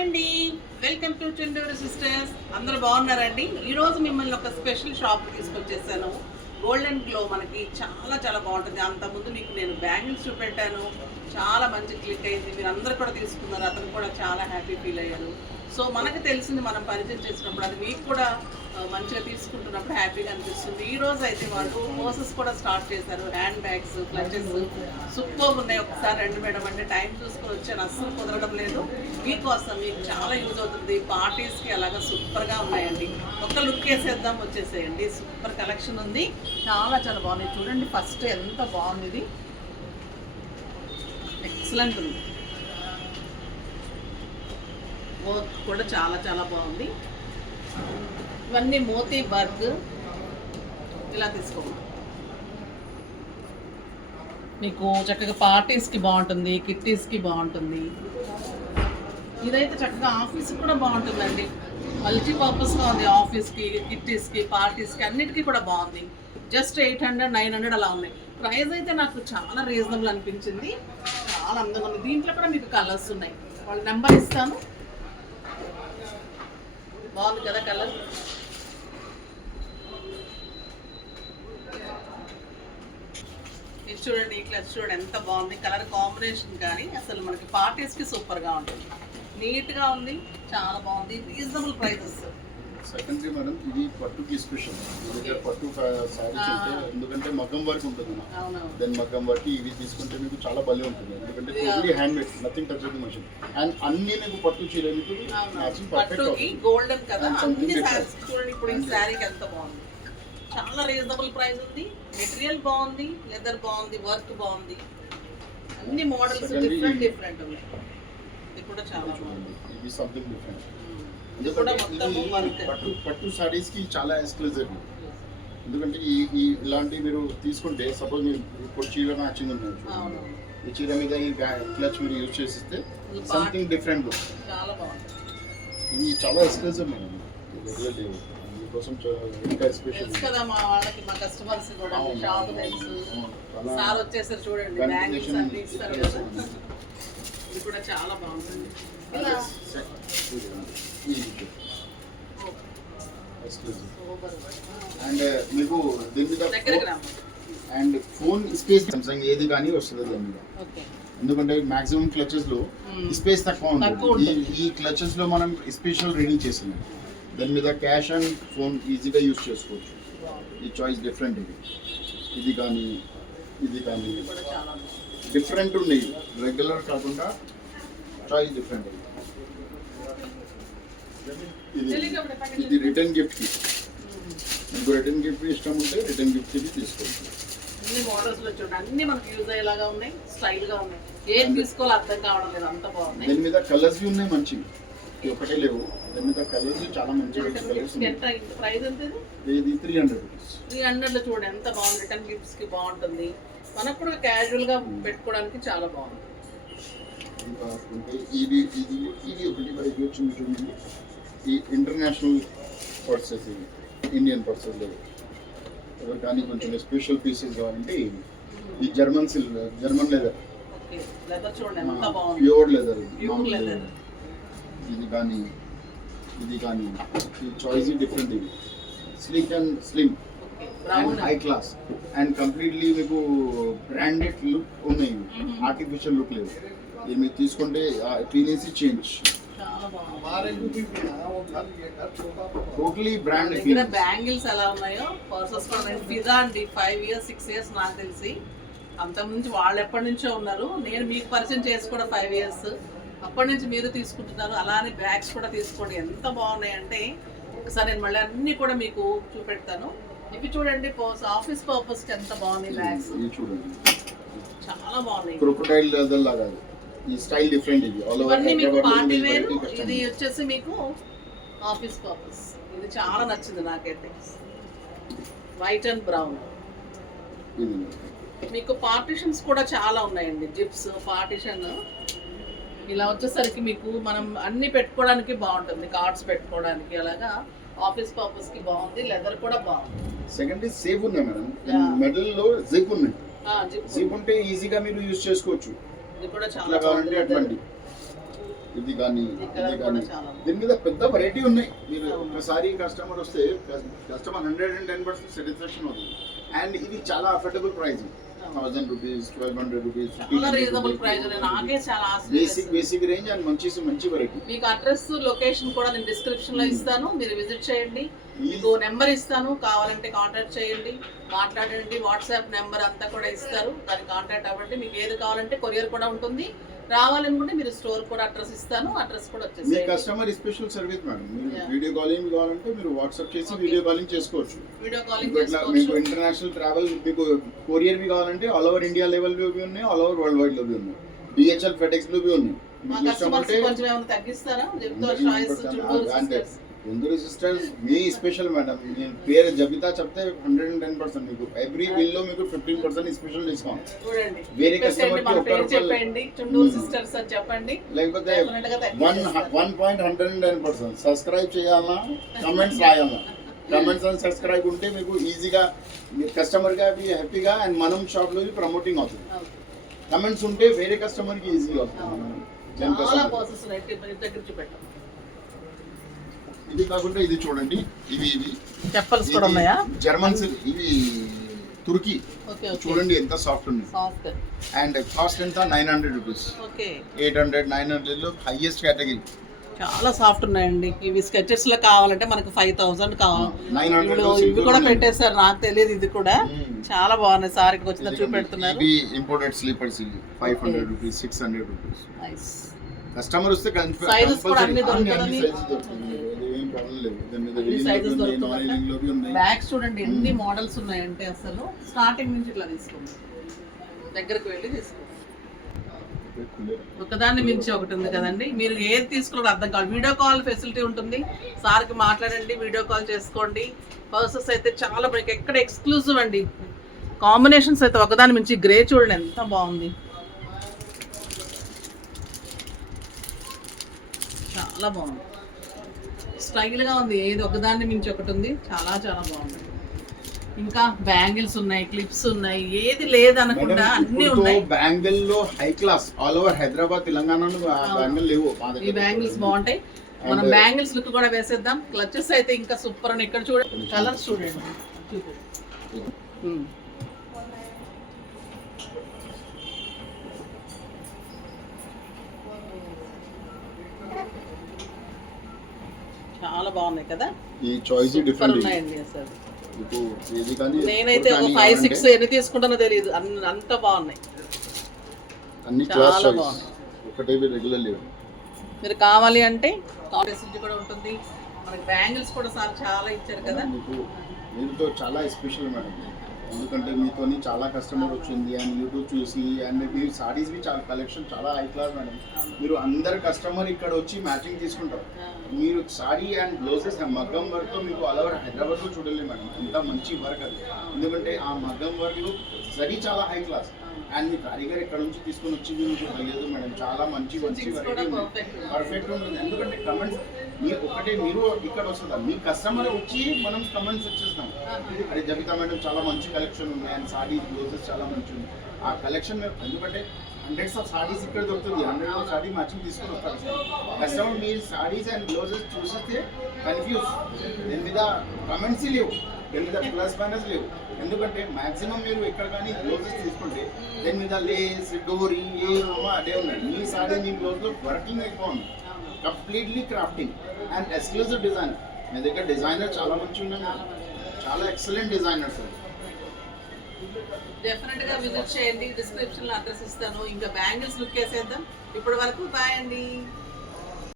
Hi అండి, welcome to Chandur sisters. అందరూ బాగున్నారండి. ఈరోజు మిమ్మల్ని ఒక స్పెషల్ షాప్ తీసుకొచ్చేసాను. గోల్డెన్ గ్లో మనకి చాలా చాలా బాగుంటుంది. అంతకుముందు మీకు నేను బ్యాంగిల్స్ చూపెట్టాను, చాలా మంచి క్లిక్ అయింది. మీరు అందరూ కూడా తీసుకున్నారు, అతను కూడా చాలా హ్యాపీ ఫీల్ అయ్యారు. సో మనకు తెలిసింది మనం పరిచయం చేసినప్పుడు అది మీకు కూడా మంచిగా తీసుకుంటున్నప్పుడు హ్యాపీగా అనిపిస్తుంది. ఈ రోజు అయితే వాళ్ళు కోర్సెస్ కూడా స్టార్ట్ చేశారు. హ్యాండ్ బ్యాగ్స్, క్లచెస్ సూపర్ ఉన్నాయి. ఒకసారి రండి మేడం అంటే టైం చూసుకొని వచ్చాను, అస్సలు కుదరడం లేదు. మీకోసం మీకు చాలా యూజ్ అవుతుంది. పార్టీస్కి అలాగా సూపర్గా ఉన్నాయండి. ఒక్క లుక్ వేసేద్దాం, వచ్చేసేయండి. సూపర్ కలెక్షన్ ఉంది, చాలా చాలా బాగుంది. చూడండి ఫస్ట్ ఎంత బాగుంది, ఇది ఎక్సలెంట్ ఉంది. వర్క్ కూడా చాలా చాలా బాగుంది. ఇవన్నీ మోతీ వర్క్, ఇలా తీసుకోండి. మీకు చక్కగా పార్టీస్కి బాగుంటుంది, కిట్టీస్కి బాగుంటుంది. ఇదైతే చక్కగా ఆఫీస్కి కూడా బాగుంటుందండి. మల్టీ పర్పస్గా ఉంది. ఆఫీస్కి, కిట్టీస్కి, పార్టీస్కి అన్నిటికీ కూడా బాగుంది. జస్ట్ 800, 900 అలా ఉన్నాయి. ప్రైస్ అయితే నాకు చాలా రీజనబుల్ అనిపించింది. చాలా అందంగా ఉంది. దీంట్లో కూడా మీకు కలర్స్ ఉన్నాయి. వాళ్ళ నెంబర్ ఇస్తాను. బాగుంది కదా కలర్. ఇది చూడండి, ఈ క్లచ్ చూడండి ఎంత బాగుంది. కలర్ కాంబినేషన్ కానీ అసలు మనకి పార్టీస్కి సూపర్గా ఉంటుంది. నీట్గా ఉంది, చాలా బాగుంది. Reasonable prices. సెకండరీ మేడం, ఇది పట్టుకి స్పెషల్. పట్టు సారీస్ ఉంటే ఎందుకంటే మగ్గం వర్క్ ఉంటుంది, దెన్ మగ్గం వర్క్ ఇవి తీసుకుంటే మీకు చాలా భలే ఉంటుంది. ఎందుకంటే totally hand made, nothing touch the machine. And అన్ని మీకు పట్టు చీర మీకు పట్టుకి గోల్డెన్ కదా అన్ని సారీస్. చూడండి ఇప్పుడు ఈ సారీకి ఎంత బాగుంది. చాలా రీజనబుల్ ప్రైస్ ఉంది. మెటీరియల్ బాగుంది, లెదర్ బాగుంది, వర్క్ బాగుంది. అన్ని మోడల్స్ డిఫరెంట్ డిఫరెంట్ ఉన్నాయి. ఇది కూడా చాలా బాగుంది. ఇది సంథింగ్ డిఫరెంట్. పట్టు సారీస్ కి చాలా ఎక్స్క్లూజివ్. ఎందుకంటే ఈ ఇలాంటి మీరు తీసుకుంటే సపోజ్ మీరు ఇప్పుడు చీర మ్యాచింగ్ ఉన్నాయి, ఈ చీర మీద ఈ క్లచ్ మీరు యూజ్ చేసిస్తే సంథింగ్ డిఫరెంట్. ఇది చాలా ఎక్స్క్లూజివ్ మేడం. మీకోసం ఇంకా స్పెషల్ కదా మా వాళ్ళకి, మా కస్టమర్స్ కూడా షాప్ తెలుసు. సార్ వచ్చేసరి చూడండి బ్యాంగిల్స్ అన్ని ఇస్తారు కదా. ఇది కూడా చాలా బాగుంటుంది. అండ్ మీకు దీని మీద అండ్ ఫోన్ స్పేస్ సామ్సంగ్ ఏది కానీ వస్తుంది దాని మీద. ఎందుకంటే మాక్సిమం క్లచెస్ లో స్పేస్ తక్కువ ఉంటుంది. ఈ క్లచెస్ లో మనం స్పెషల్ రీడింగ్ చేస్తున్నాం. దాని మీద క్యాష్ అండ్ ఫోన్ ఈజీగా యూజ్ చేసుకోవచ్చు. ఈ చాయిస్ డిఫరెంట్. ఇది కానీ ఇది కానీ డిఫరెంట్ ఉన్నాయి, రెగ్యులర్ కాకుండా చాయిస్ డిఫరెంట్. ఇది రిటర్న్ గిఫ్ట్ కి, మీకు రిటర్న్ గిఫ్ట్ ఇష్టం ఉంటే రిటర్న్ గిఫ్ట్ కి తీసుకోవచ్చు. అన్ని మోడల్స్ లో చూడండి, అన్ని మనకి యూజ్ అయ్యేలాగా ఉన్నాయి, స్టైల్ గా ఉన్నాయి. ఏం తీసుకోవాలో అర్థం కావడం లేదు, అంత బాగుంది. దీని మీద కలర్స్ ఉన్నాయి మంచివి, ఒకటే లేవు. దాని మీద కలర్స్ చాలా మంచిగా ప్రైస్ ఎంత? ఇది 300 రూపీస్. 300 లో చూడండి ఎంత బాగుంది. రిటర్న్ గిఫ్ట్స్ కి బాగుంటుంది. మనకు కూడా క్యాజువల్ గా పెట్టుకోవడానికి చాలా బాగుంది. ఇది ఇది ఇది ఒకటి వచ్చింది చూడండి. ఈ ఇంటర్నేషనల్ పర్సెస్, ఇవి ఇండియన్ పర్సెస్ లేవు. కానీ కొంచెం స్పెషల్ పీసెస్ కావాలంటే ఈ జర్మన్ లెదర్, ప్యూర్ లెదర్. ఇది కానీ ఇది కానీ ఈ చాయిస్ డిఫరెంట్. ఇది sleek and slim and high class and completely మీకు బ్రాండెడ్ లుక్ ఉన్నాయి. ఆర్టిఫిషియల్ లుక్ లేదు. ఇది మీరు తీసుకుంటే క్లీనెసీ చేంజ్, టోటలీ బ్రాండ్. బ్యాంగిల్స్ ఎలా ఉన్నాయో పర్సెస్ కూడా ఫిదా అండి. 5 years 6 years నాకు తెలిసి. అంతకుముందు వాళ్ళు ఎప్పటి నుంచో ఉన్నారు. నేను మీకు పరిచయం చేసి కూడా 5 years. అప్పటి నుంచి మీరు తీసుకుంటున్నారు. అలానే బ్యాగ్స్ కూడా తీసుకోండి, ఎంత బాగున్నాయంటే. ఒకసారి నేను మళ్ళీ అన్ని కూడా మీకు చూపెడతాను. ఇవి చూడండి, ఆఫీస్ పర్పస్ కి ఎంత బాగున్నాయి బ్యాగ్స్. చాలా బాగున్నాయి. క్రొకోడైల్ లెదర్ లాగా ఈ స్టైల్ డిఫరెంట్. ఇది ఇవన్నీ మీకు పార్టీ వేర్. ఇది వచ్చేసి మీకు ఆఫీస్ పర్పస్. ఇది చాలా నచ్చింది నాకైతే. White and brown. మీకు పార్టిషన్స్ కూడా చాలా ఉన్నాయండి. జిప్స్ పార్టిషన్ ఇలా వచ్చేసరికి మీకు మనం అన్ని పెట్టుకోవడానికి బాగుంటుంది. కార్డ్స్ పెట్టుకోవడానికి అలాగా ఆఫీస్ పర్పస్ కి బాగుంది. లెదర్ కూడా బాగుంది. సెకండ్ సేఫ్ ఉన్నాయి మేడం. మెటల్ లో జిప్ ఉన్నాయి. జిప్ ఉంటే ఈజీగా మీరు యూజ్ చేసుకోవచ్చు. ఇది కూడా చాలా బాగుంది. ఇది కానీ ఇక్కడ ఇది కూడా కానీ చాలా ఉంది. దీని మీద పెద్ద వెరైటీ ఉన్నాయి. మీరు ఒకసారి కస్టమర్ వస్తే కస్టమర్ 110% సాటిస్ఫాక్షన్ అవుతుంది. అండ్ ఇది చాలా అఫోర్డబుల్ ప్రైస్, 1000 రూపీస్, 1200 రూపీస్, చాలా రీజనబుల్ ప్రైస్. నాకే చాలా బేసిక్ రేంజ్ అండ్ మంచి వెరైటీ. మీకు అడ్రస్ లొకేషన్ కూడా నేను డిస్క్రిప్షన్ లో ఇస్తాను, మీరు విజిట్ చేయండి. మీకు నెంబర్ ఇస్తాను, కావాలంటే కాంటాక్ట్ చేయండి, మాట్లాడండి. వాట్సాప్ నెంబర్ అంతా కూడా ఇస్తారు, దాన్ని కాంటాక్ట్ అవ్వండి. మీకు ఏది కావాలంటే కొరియర్ కూడా ఉంటుంది. రావాలనుకుంటే మీరు స్టోర్ కూడా అడ్రస్ ఇస్తాను, అడ్రస్ కూడా మీ వచ్చేసి కస్టమర్ స్పెషల్ సర్వీస్ మేడం. మీరు వీడియో కాలింగ్ కావాలంటే మీరు వాట్సాప్ చేసి వీడియో కాలింగ్ చేసుకోవచ్చు. వీడియో కాలింగ్ మీకు ఇట్లా మీకు ఇంటర్నేషనల్ ట్రావెల్, మీకు కొరియర్ కావాలంటే ఆల్ ఓవర్ ఇండియా లెవెల్ లో ఉన్నాయి, ఆల్ ఓవర్ వరల్డ్ వైడ్ లో ఉన్నాయి. DHL FedEx లో ఉన్నాయి. మా మీకు ఇష్టం కస్టమర్స్ ఉంటే కొంచెం ఏమైనా తగ్గిస్తారా? చెప్తారు చాయిస్ చుట్టూరు సిస్టర్స్. కొందరు సిస్టర్స్ మీ స్పెషల్ మేడం. నేను పేరు జబితా చెప్తే 110% మీకు ఎవ్రీ బిల్ లో మీకు 15% స్పెషల్ డిస్కౌంట్. చూడండి, వేరే చెప్పండి, కస్టమర్ మన కి పేరు ఒక్క చెప్పండి, చుండూరు సిస్టర్స్ అని చెప్పండి. లేకపోతే Definitely గా తగ్గిస్తారు. 1.110% సబ్స్క్రైబ్ చేయాలా, కమెంట్స్ రాయాలా. కమెంట్స్ అండ్ సబ్స్క్రైబ్ ఉంటే మీకు ఈజీగా కస్టమర్ గా హ్యాపీగా అండ్ మనం షాప్ లో ప్రమోటింగ్ అవుతుంది. కమెంట్స్ ఉంటే వేరే కస్టమర్ కి ఈజీగా అవుతుంది. చాలా ప్రాసెస్ ఉన్నాయి, దగ్గర చూపెట్టాం. ఇది కాకుండా ఇది చూడండి, ఇవి చెప్పల్స్ కూడా ఉన్నాయా? జర్మన్స్, ఇవి తుర్కీ. ఓకే ఓకే, చూడండి ఎంత సాఫ్ట్ ఉంది. సాఫ్ట్. అండ్ కాస్ట్ ఎంత 900 రూపీస్. ఓకే, 800, 900 లో హైయెస్ట్ కేటగిరీ. చాలా సాఫ్ట్ ఉన్నాయండి. ఇవి స్కెచెస్ లో కావాలంటే మనకు 5000 కావాలి. 900 ఇవి కూడా పెట్టేశారు, నాకు తెలియదు. ఇది కూడా చాలా బాగున్నాయి. సారికి వచ్చిన చూపెడుతున్నారు. ఇవి ఇంపోర్టెడ్ స్లీపర్స్, ఇవి 500 రూపీస్, 600 రూపీస్. నైస్. కస్టమర్ వస్తే Sizes కూడా అన్ని దొరుకుతాయని? బ్యాగ్స్ చూడండి ఎన్ని మోడల్స్ ఉన్నాయంటే అసలు స్టార్టింగ్ నుంచి ఇట్లా తీసుకోండి, దగ్గరకు వెళ్ళి తీసుకోండి. ఒకదాన్ని మించి ఒకటి ఉంది కదండి. మీరు ఏది తీసుకోవడం అర్థం కాదు. వీడియో కాల్ ఫెసిలిటీ ఉంటుంది, సార్కి మాట్లాడండి, వీడియో కాల్ చేసుకోండి. పర్సెస్ అయితే చాలా మీకు ఎక్కడ ఎక్స్క్లూజివ్ అండి. కాంబినేషన్స్ అయితే ఒకదాని మించి. గ్రే చూడండి ఎంత బాగుంది, చాలా బాగుంది, స్టైల్గా ఉంది. ఏది ఒకదాన్ని మించి ఒకటి ఉంది, చాలా చాలా బాగుంది. ఇంకా బ్యాంగిల్స్ ఉన్నాయి, క్లిప్స్ ఉన్నాయి, ఏది లేదనకుండా అన్ని ఉన్నాయి. బ్యాంగిల్ లో high class all over Hyderabad, తెలంగాణలో బ్యాంగిల్ లేవు. ఈ బ్యాంగిల్స్ బాగుంటాయి. మనం బ్యాంగిల్స్ లుక్ కూడా వేసేద్దాం. క్లచెస్ అయితే ఇంకా సూపర్ అని. ఇక్కడ చూడండి, కలర్స్ చూడండి. చాలా బాగున్నాయి కదా. ఈ చాయిస్ డిఫరెంట్ ఉన్నాయండి అసలు. ఇది కానీ నేనైతే ఒక 5-6 ఎన్ని తీసుకుంటానో తెలియదు, అంత బాగున్నాయి. అన్ని క్లాస్ చాలా చాయిస్, బాగున్నాయి. ఒకటే రెగ్యులర్ లేవు. మీరు కావాలి అంటే కాంటెస్ట్ కూడా ఉంటుంది. మనకి బ్యాంగిల్స్ కూడా సార్ చాలా ఇచ్చారు కదా. మీతో చాలా స్పెషల్ మేడం, ఎందుకంటే మీతోని చాలా కస్టమర్ వచ్చింది అండ్ యూట్యూబ్ చూసి అండ్ మీరు సారీస్ చాలా కలెక్షన్ చాలా హై క్లాస్ మేడం. మీరు అందరు కస్టమర్ ఇక్కడ వచ్చి మ్యాచింగ్ తీసుకుంటారు. మీరు సారీ అండ్ బ్లౌజెస్ మగ్గం వర్క్తో మీకు ఆల్ ఓవర్ హైదరాబాద్లో చూడలేదు మేడం, ఎంత మంచి వర్క్ అది. ఎందుకంటే ఆ మగ్గం వర్క్లో సరీ చాలా హై క్లాస్ అండ్ మీ కారీగర్ ఇక్కడ నుంచి తీసుకొని వచ్చి మీకు తెలియదు మేడం. చాలా మంచి పర్ఫెక్ట్ ఉంటుంది. ఎందుకంటే కమెంట్స్ మీరు ఇక్కడ వస్తుందా, మీ కస్టమర్ వచ్చి మనం కమెంట్స్ వచ్చేస్తాం. అరే జబితా మేడం చాలా మంచి కలెక్షన్ ఉన్నాయి అండ్ సారీస్ బ్లౌజెస్ చాలా మంచి ఉన్నాయి. ఆ కలెక్షన్ ఎందుకంటే హండ్రెడ్స్ ఆఫ్ సారీస్ ఇక్కడ దొరుకుతుంది, 100 ఆఫ్ సారీ మ్యాచింగ్ తీసుకొని వస్తారు. కస్టమర్ మీరు సారీస్ అండ్ బ్లౌజెస్ చూసితే కన్ఫ్యూజ్, దీని మీద కమెంట్స్ లేవు, దీని మీద ప్లస్ మైనస్ లేవు. ఎందుకంటే మాక్సిమం మీరు ఇక్కడ కానీ బ్లౌజెస్ తీసుకుంటే దీని మీద లేస్ డోరీ అదే ఉన్నాయి. మీ సారీ మీ బ్లౌజ్లో వర్కింగ్ ఎక్కువ ఉంది, completely crafting and exclusive designer. మీ దగ్గర డిజైనర్ చాలా మంచి ఉన్నాయి, చాలా ఎక్సలెంట్ డిజైనర్స్. డెఫినెట్ గా విజిట్ చేయండి, డిస్క్రిప్షన్ లో అడ్రస్ ఇస్తాను. ఇంకా బ్యాంగిల్స్ లుక్ వేసేద్దాం. ఇప్పటి వరకు బాయ్ అండి.